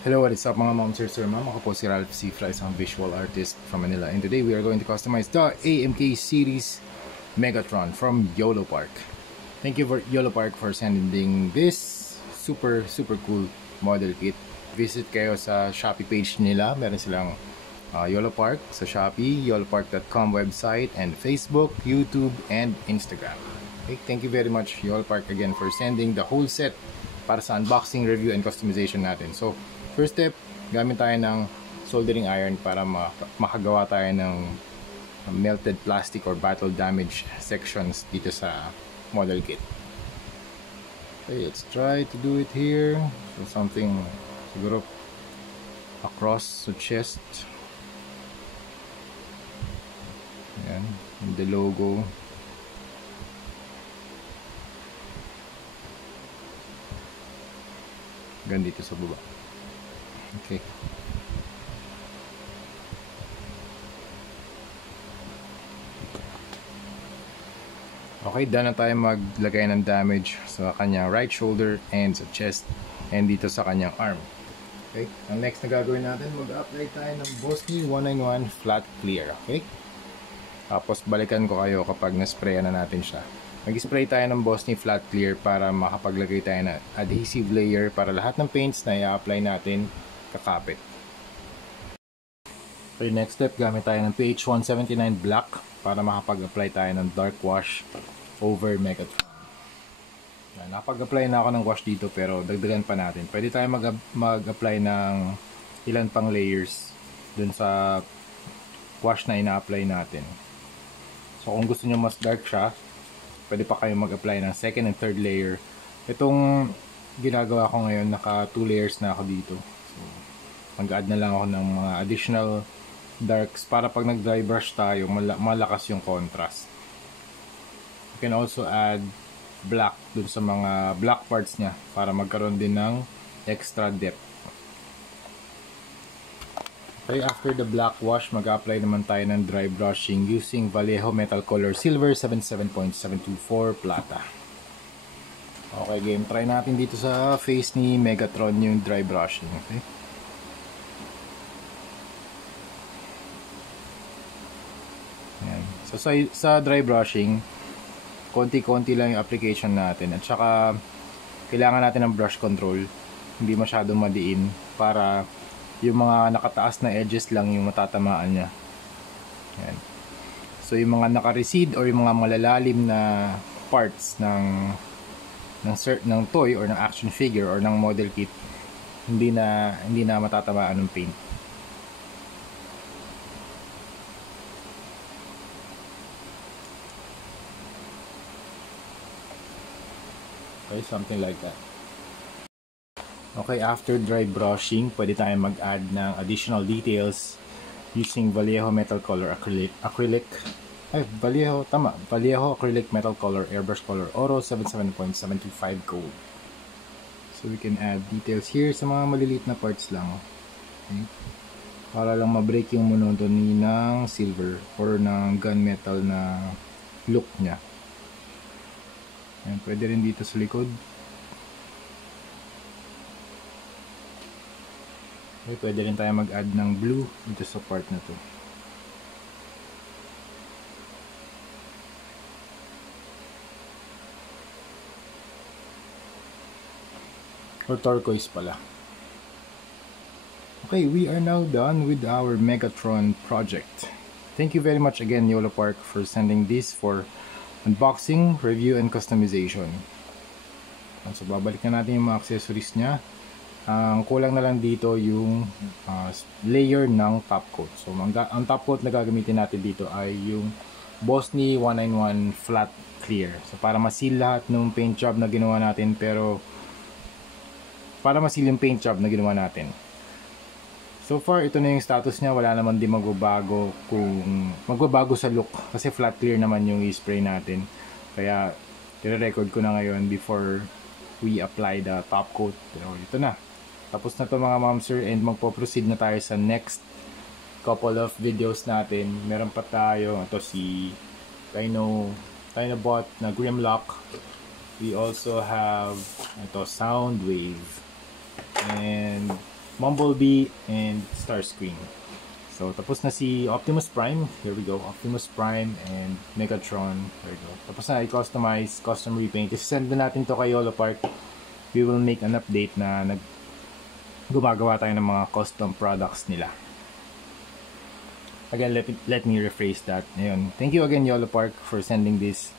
Hello, what is up mga mom, sir, ma'am? Ako po si Ralph Cifra, isang visual artist from Manila. And today we are going to customize the AMK series Megatron from YOLO Park. Thank you for YOLO Park for sending this super cool model kit. Visit kayo sa Shopee page nila. Meron silang YOLO Park sa Shopee, yolopark.com website, and Facebook, YouTube, and Instagram. Okay, thank you very much YOLO Park again for sending the whole set para sa unboxing, review, and customization natin. So, first step, gamit tayo ng soldering iron para makagawa tayo ng melted plastic or battle damage sections dito sa model kit. Okay, let's try to do it here. So, something siguro across the chest. Ayan, the logo. Dito sa baba. Okay. Okay, done na tayo maglagay ng damage sa kanyang right shoulder and sa chest and dito sa kanyang arm. Okay, ang next na gagawin natin, mag-apply tayo ng Bosny 191 flat clear. Okay, tapos balikan ko kayo kapag na-sprayan na natin siya. Mag-spray tayo ng Bosny flat clear para makapaglagay tayo ng adhesive layer para lahat ng paints na i-apply natin kakapit. Okay, next step, gamit tayo ng PH 179 black para makapag-apply tayo ng dark wash over Megatron. Nakapag-apply na ako ng wash dito pero dagdagan pa natin. Pwede tayo mag-apply ng ilan pang layers dun sa wash na ina-apply natin. So kung gusto nyo mas dark siya, pwede pa kayo mag-apply ng second and third layer. Itong ginagawa ko ngayon, naka 2 layers na ako dito. So, mag-add na lang ako ng mga additional darks para pag nag-dry brush tayo, malakas yung contrast. You can also add black dun sa mga black parts niya para magkaroon din ng extra depth. Okay, after the black wash, mag-apply naman tayo ng dry brushing using Vallejo Metal Color Silver 77.724 Plata. Okay, game. Try natin dito sa face ni Megatron yung dry brushing. Okay. Ayan. So sa dry brushing, konti-konti lang yung application natin. At saka, kailangan natin ng brush control. Hindi masyadong madiin para yung mga nakataas na edges lang yung matatamaan niya. Ayan. So yung mga naka-recede or yung mga malalalim na parts ng toy or ng action figure or ng model kit, hindi na matatamaan ng paint. Okay, something like that. Okay, after dry brushing, pwede tayong mag-add ng additional details using Vallejo Metal Color Vallejo Acrylic Metal Color Airbrush Color Oro 77.725 Gold. So we can add details here sa mga maliliit na parts lang. Okay. Para lang ma-break yung monotony ng silver or ng gunmetal na look niya. Ayan, pwede rin dito sa likod. Okay, pwede rin tayo mag-add ng blue dito sa part na to. Or turquoise pala. Okay, we are now done with our Megatron project. Thank you very much again, YOLO Park, for sending this for unboxing, review, and customization. So, babalik na natin yung mga accessories niya. Ang kulang na lang dito yung layer ng top coat. So ang top coat na gagamitin natin dito ay yung Bosny 191 flat clear. So para ma-seal lahat ng paint job na ginawa natin, So far ito na yung status niya, wala naman din magbabago sa look kasi flat clear naman yung i-spray natin. Kaya i-record ko na ngayon before we apply the top coat. Pero ito na. Tapos na to mga ma'am sir, and magpo-proceed na tayo sa next couple of videos natin. Meron pa tayo, ito si Dinobot na Grimlock. We also have ito Soundwave. And Bumblebee, and Starscream. So, tapos na si Optimus Prime. Here we go. Optimus Prime and Megatron. There we go. Tapos na i-customize, custom repaint. I-send na natin to kay Yolo Park. We will make an update na gumagawa tayo ng mga custom products nila. Again, let me rephrase that. Ayun. Thank you again, Yolo Park, for sending this.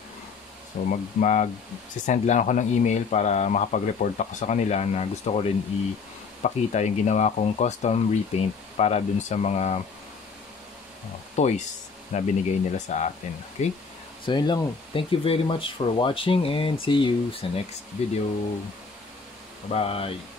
So, send lang ako ng email para makapag-report ako sa kanila na gusto ko rin pakita yung ginawa kong custom repaint para dun sa mga toys na binigay nila sa atin. Okay? So yun lang. Thank you very much for watching and see you sa next video. Bye-bye.